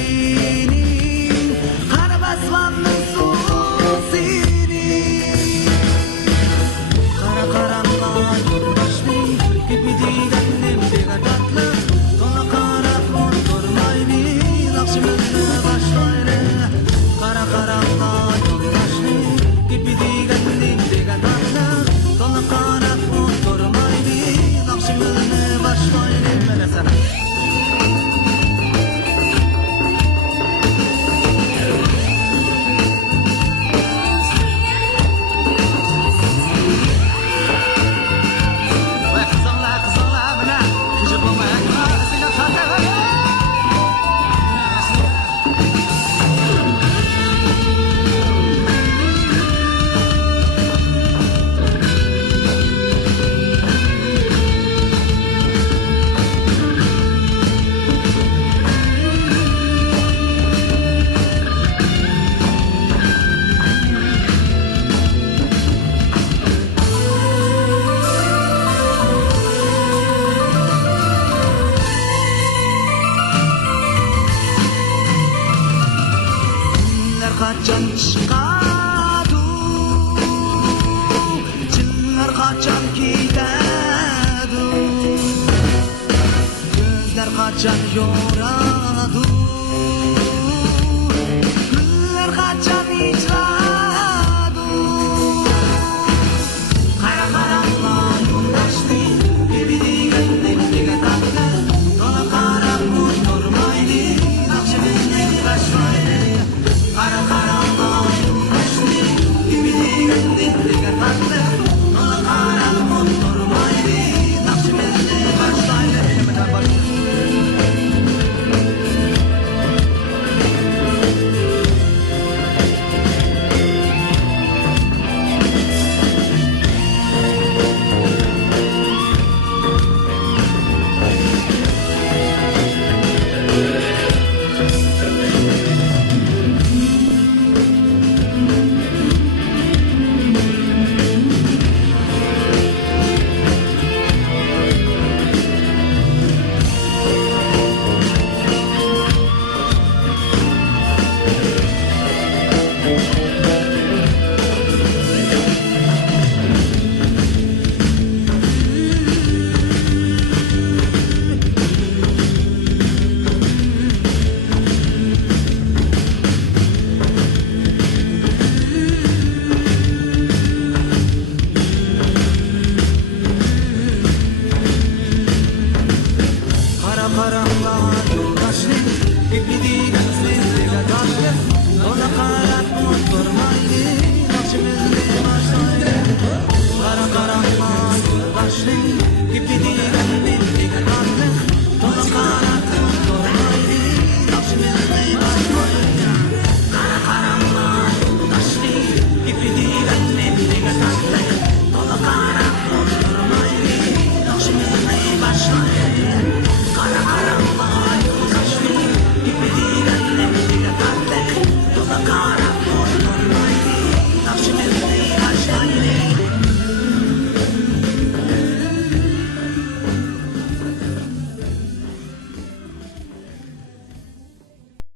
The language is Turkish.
senin, kara basmanın soğuk senin. Kara karanlığa yoldaştın, gitmediğindim bir tatlı. Tona karak durmaydı, akşamını başlaydı. Kara karanlığa yoldaştın, gitmediğindim bir tatlı. Tona karak durmaydı, akşamını başlaydı. Böyle sana. Kaçan çıkadu, çınlar kaçan gidedu, gözler kaçan yoradu, güller kaçan icradu. Kara karanlığa yoldaştı, birbirinden bir tatlı. Dola karak durmaydı, akşamını başlaydı. Kara karanlığa yoldaştı, birbirinden bir tatlı. Dola karak durmaydı, akşamını başlaydı. Kara karanlığa